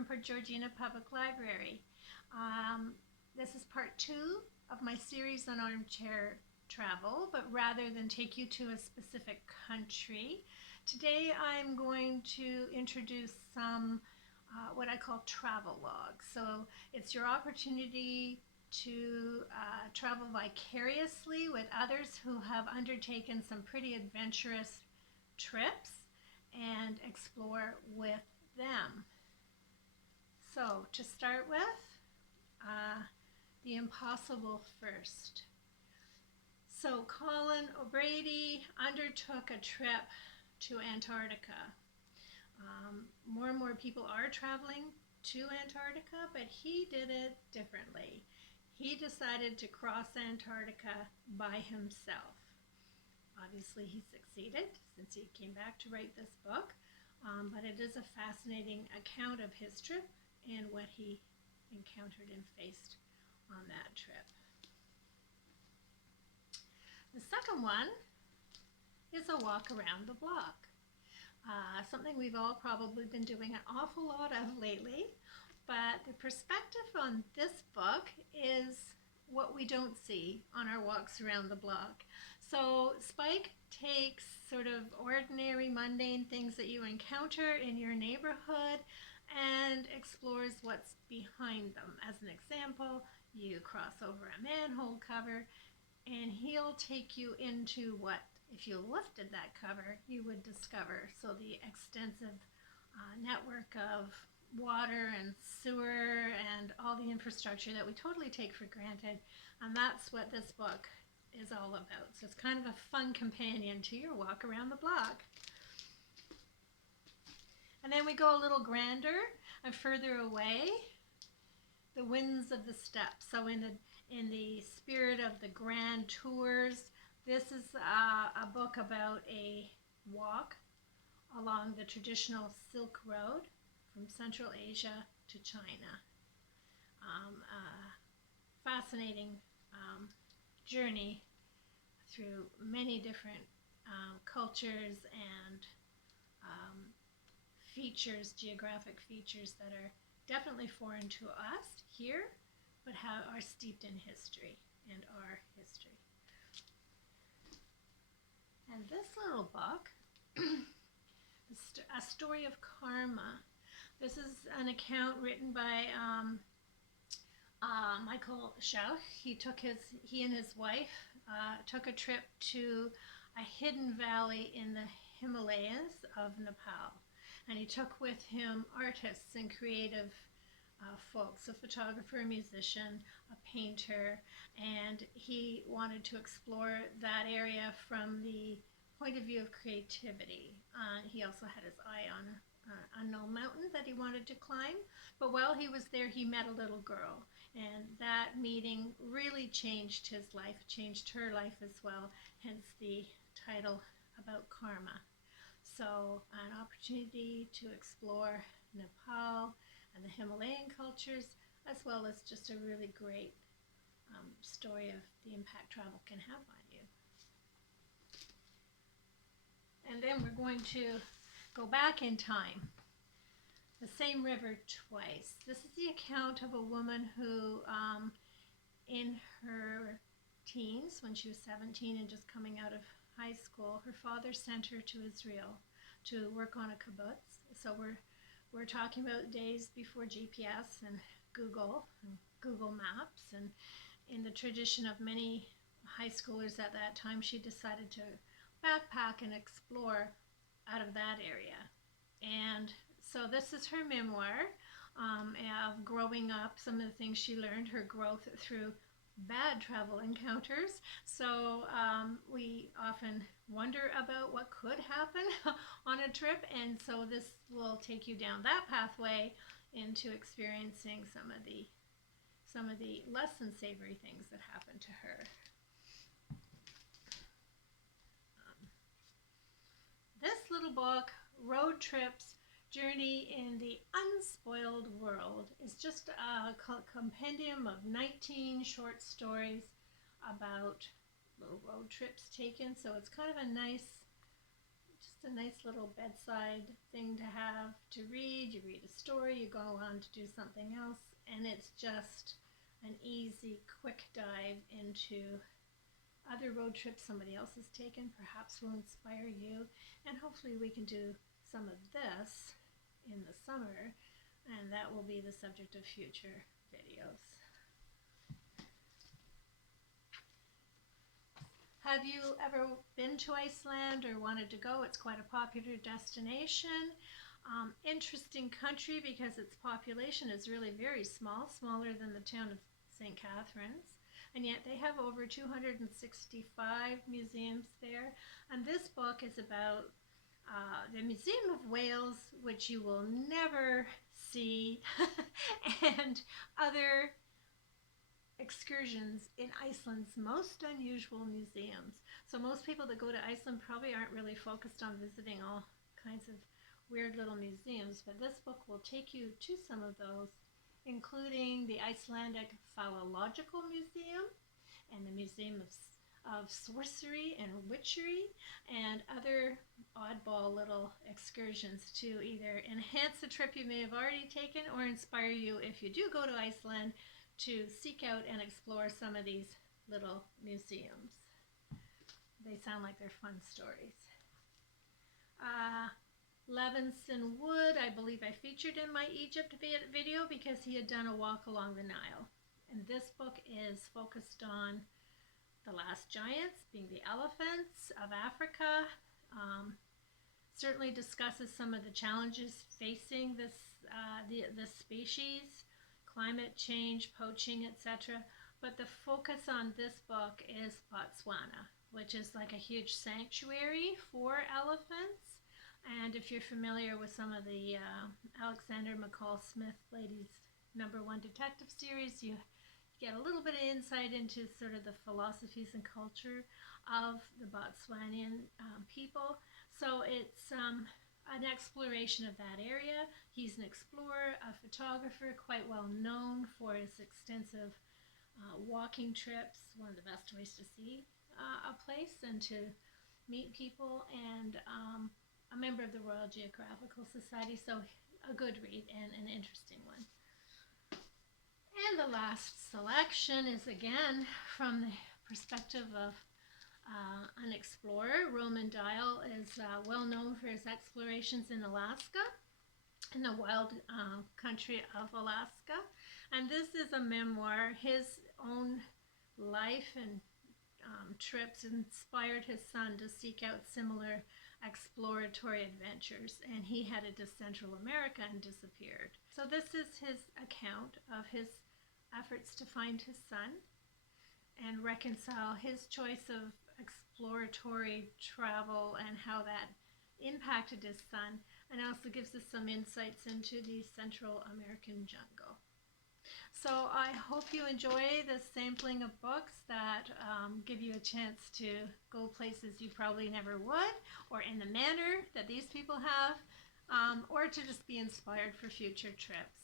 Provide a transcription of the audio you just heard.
from Port Georgina Public Library. This is part 2 of my series on armchair travel, but rather than take you to a specific country, today I'm going to introduce some what I call travelogues. So it's your opportunity to travel vicariously with others who have undertaken some pretty adventurous trips and explore with them. So to start with, the impossible first. So Colin O'Brady undertook a trip to Antarctica. More and more people are traveling to Antarctica, but he did it differently. He decided to cross Antarctica by himself. Obviously he succeeded since he came back to write this book, but it is a fascinating account of his trip and what he encountered and faced on that trip. The second one is a walk around the block. Something we've all probably been doing an awful lot of lately, but the perspective on this book is what we don't see on our walks around the block. So Spike takes sort of ordinary, mundane things that you encounter in your neighborhood and explores what's behind them. As an example, you cross over a manhole cover and he'll take you into what, if you lifted that cover, you would discover. So the extensive network of water and sewer and all the infrastructure that we totally take for granted. And that's what this book is all about. So it's kind of a fun companion to your walk around the block. And then we go a little grander and further away, the winds of the steppe. So in the spirit of the grand tours, this is a book about a walk along the traditional Silk Road from Central Asia to China. Fascinating journey through many different cultures and features, geographic features that are definitely foreign to us here, but are steeped in history and our history. And this little book, A Story of Karma. This is an account written by Michael Schauch. He and his wife took a trip to a hidden valley in the Himalayas of Nepal. And he took with him artists and creative folks, a photographer, a musician, a painter, and he wanted to explore that area from the point of view of creativity. He also had his eye on an unknown mountain that he wanted to climb, but while he was there he met a little girl, and that meeting really changed his life, changed her life as well, hence the title About Karma. So an opportunity to explore Nepal and the Himalayan cultures, as well as just a really great story of the impact travel can have on you. And then we're going to go back in time. The Same River Twice. This is the account of a woman who, in her teens, when she was 17 and just coming out of high school, her father sent her to Israel to work on a kibbutz. So we're talking about days before GPS and Google Maps, and in the tradition of many high schoolers at that time, she decided to backpack and explore out of that area. And so this is her memoir of growing up, some of the things she learned, her growth through bad travel encounters. So we often wonder about what could happen on a trip, and so this will take you down that pathway into experiencing some of the less than savory things that happened to her. This little book, Road Trips, Journey in the Unspoiled World, is just a compendium of 19 short stories about little road trips taken. So it's kind of a nice, just It's a nice little bedside thing to have to read. You read a story, you go on to do something else, and it's just an easy, quick dive into other road trips somebody else has taken, perhaps will inspire you, and hopefully we can do some of this in the summer, and that will be the subject of future videos. Have you ever been to Iceland or wanted to go? It's quite a popular destination. Interesting country because its population is really very small, smaller than the town of St. Catharines. And yet they have over 265 museums there. And this book is about the Museum of Wales, which you will never see, and other excursions in Iceland's most unusual museums. So most people that go to Iceland probably aren't really focused on visiting all kinds of weird little museums, but this book will take you to some of those, including the Icelandic Phallological Museum and the Museum of Sorcery and Witchery, and other oddball little excursions to either enhance the trip you may have already taken or inspire you, if you do go to Iceland, to seek out and explore some of these little museums. They sound like they're fun stories. Levinson Wood, I believe I featured in my Egypt video because he had done a walk along the Nile. And this book is focused on the last giants, being the elephants of Africa. Certainly discusses some of the challenges facing this species, climate change, poaching, etc. But the focus on this book is Botswana, which is like a huge sanctuary for elephants. And if you're familiar with some of the Alexander McCall Smith Ladies #1 Detective series, you get a little bit of insight into sort of the philosophies and culture of the Botswanian people. So it's an exploration of that area. He's an explorer, a photographer, quite well known for his extensive walking trips. One of the best ways to see a place and to meet people, and a member of the Royal Geographical Society, so a good read and an interesting one. And the last selection is again from the perspective of an explorer. Roman Dial is well known for his explorations in Alaska, in the wild country of Alaska. And this is a memoir. His own life and trips inspired his son to seek out similar exploratory adventures, and he headed to Central America and disappeared. So this is his account of his efforts to find his son and reconcile his choice of exploratory travel and how that impacted his son, and also gives us some insights into the Central American jungle. So I hope you enjoy this sampling of books that give you a chance to go places you probably never would, or in the manner that these people have, or to just be inspired for future trips.